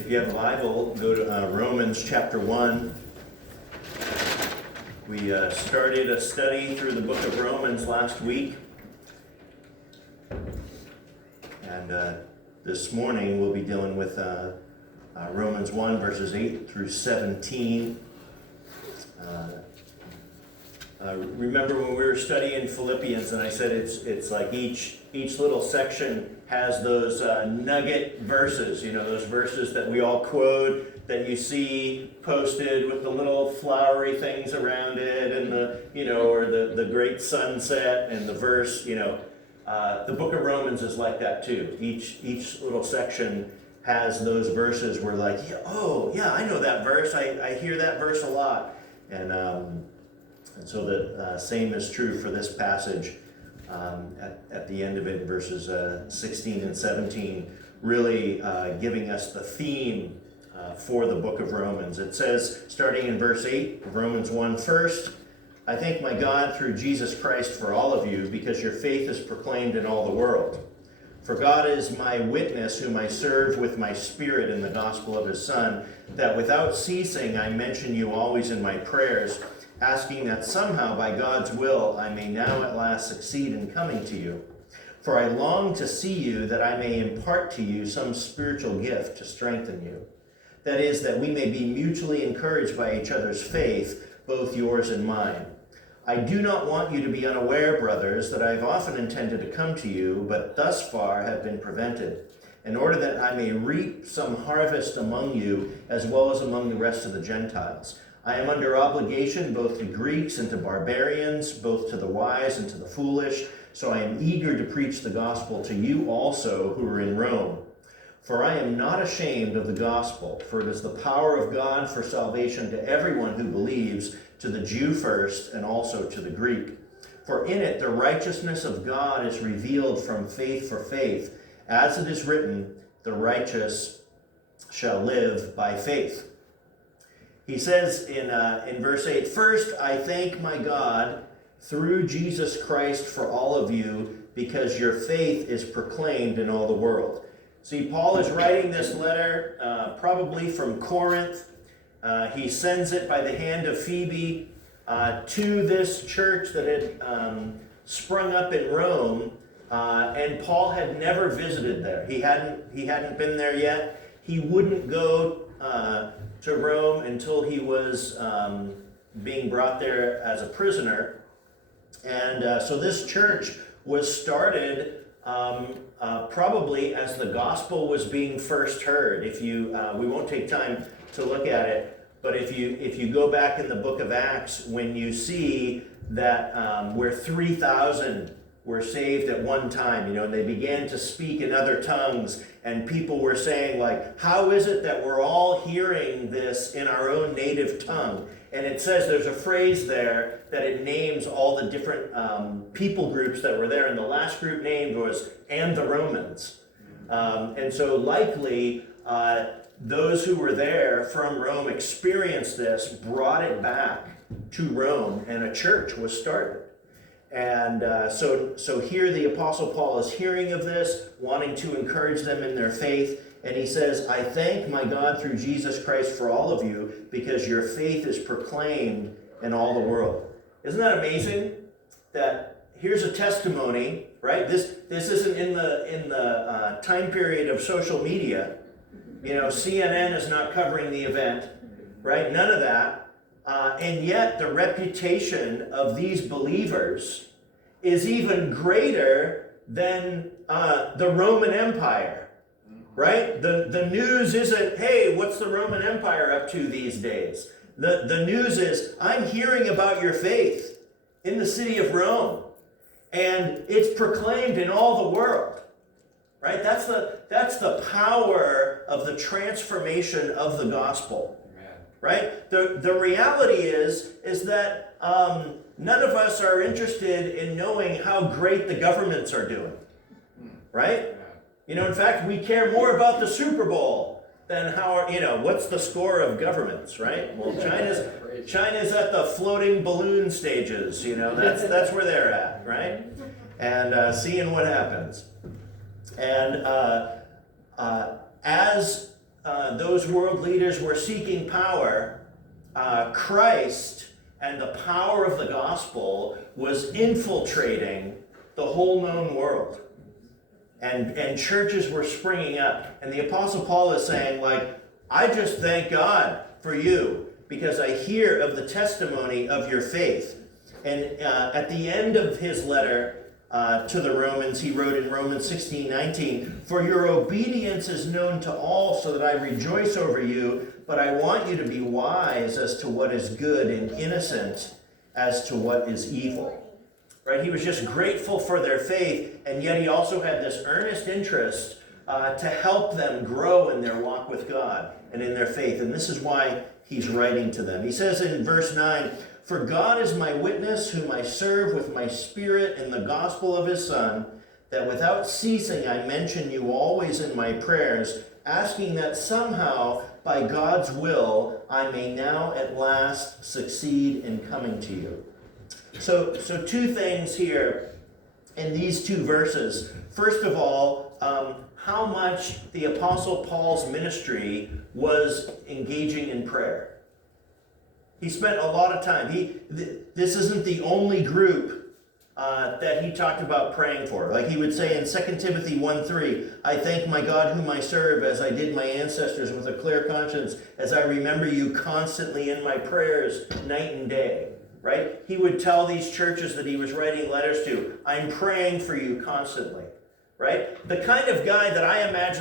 If you have a Bible, go to Romans chapter 1. We started a study through the book of Romans last week. And this morning we'll be dealing with Romans 1 verses 8 through 17. Remember when we were studying Philippians and I said it's like each little section has those nugget verses, those verses that we all quote, that you see posted with the little flowery things around it and or the great sunset and the verse, the book of Romans is like that too. Each little section has those verses where like, I know that verse, I hear that verse a lot. And so the same is true for this passage at the end of it, verses 16 and 17, really giving us the theme for the book of Romans. It says, starting in verse 8 of Romans 1, "First, I thank my God through Jesus Christ for all of you, because your faith is proclaimed in all the world. For God is my witness, whom I serve with my spirit in the gospel of his Son, that without ceasing I mention you always in my prayers, asking that somehow by God's will I may now at last succeed in coming to you. For I long to see you, that I may impart to you some spiritual gift to strengthen you. That is, that we may be mutually encouraged by each other's faith, both yours and mine. I do not want you to be unaware, brothers, that I have often intended to come to you, but thus far have been prevented, in order that I may reap some harvest among you, as well as among the rest of the Gentiles. I am under obligation both to Greeks and to barbarians, both to the wise and to the foolish, so I am eager to preach the gospel to you also who are in Rome. For I am not ashamed of the gospel, for it is the power of God for salvation to everyone who believes, to the Jew first and also to the Greek. For in it the righteousness of God is revealed from faith for faith, as it is written, the righteous shall live by faith." He says in verse 8, "First, I thank my God through Jesus Christ for all of you, because your faith is proclaimed in all the world." See, Paul is writing this letter probably from Corinth. He sends it by the hand of Phoebe to this church that had sprung up in Rome, and Paul had never visited there. He hadn't been there yet. He wouldn't go to Rome until he was being brought there as a prisoner. And so this church was started probably as the gospel was being first heard. We won't take time to look at it, but if you go back in the book of Acts, when you see that where 3,000 were saved at one time, and they began to speak in other tongues, and people were saying, like, how is it that we're all hearing this in our own native tongue? And it says there's a phrase there that it names all the different people groups that were there, and the last group named was "and the Romans." And so likely those who were there from Rome experienced this, brought it back to Rome, and a church was started. And so here the Apostle Paul is hearing of this, wanting to encourage them in their faith, and he says, "I thank my God through Jesus Christ for all of you, because your faith is proclaimed in all the world." Isn't that amazing? That here's a testimony, right? This isn't in the time period of social media. CNN is not covering the event, right? None of that. And yet the reputation of these believers is even greater than the Roman Empire, right? The news isn't, hey, what's the Roman Empire up to these days? The news is, I'm hearing about your faith in the city of Rome, and it's proclaimed in all the world, right? That's the power of the transformation of the gospel. Right? The reality is that none of us are interested in knowing how great the governments are doing. Right? In fact, we care more about the Super Bowl than what's the score of governments, right? Well, China's at the floating balloon stages, that's where they're at, right? And seeing what happens. And as those world leaders were seeking power, Christ and the power of the gospel was infiltrating the whole known world. And churches were springing up. And the Apostle Paul is saying, like, I just thank God for you because I hear of the testimony of your faith. And at the end of his letter to the Romans, he wrote in Romans 16:19, "For your obedience is known to all, so that I rejoice over you, but I want you to be wise as to what is good and innocent as to what is evil." Right? He was just grateful for their faith, and yet he also had this earnest interest to help them grow in their walk with God and in their faith. And this is why he's writing to them. He says in verse 9, "For God is my witness, whom I serve with my spirit in the gospel of his Son, that without ceasing I mention you always in my prayers, asking that somehow, by God's will, I may now at last succeed in coming to you." So two things here in these two verses. First of all, how much the Apostle Paul's ministry was engaging in prayer. He spent a lot of time. This isn't the only group that he talked about praying for. Like he would say in 2 Timothy 1:3, "I thank my God whom I serve as I did my ancestors with a clear conscience, as I remember you constantly in my prayers night and day." Right? He would tell these churches that he was writing letters to, "I'm praying for you constantly." Right? The kind of guy that I imagine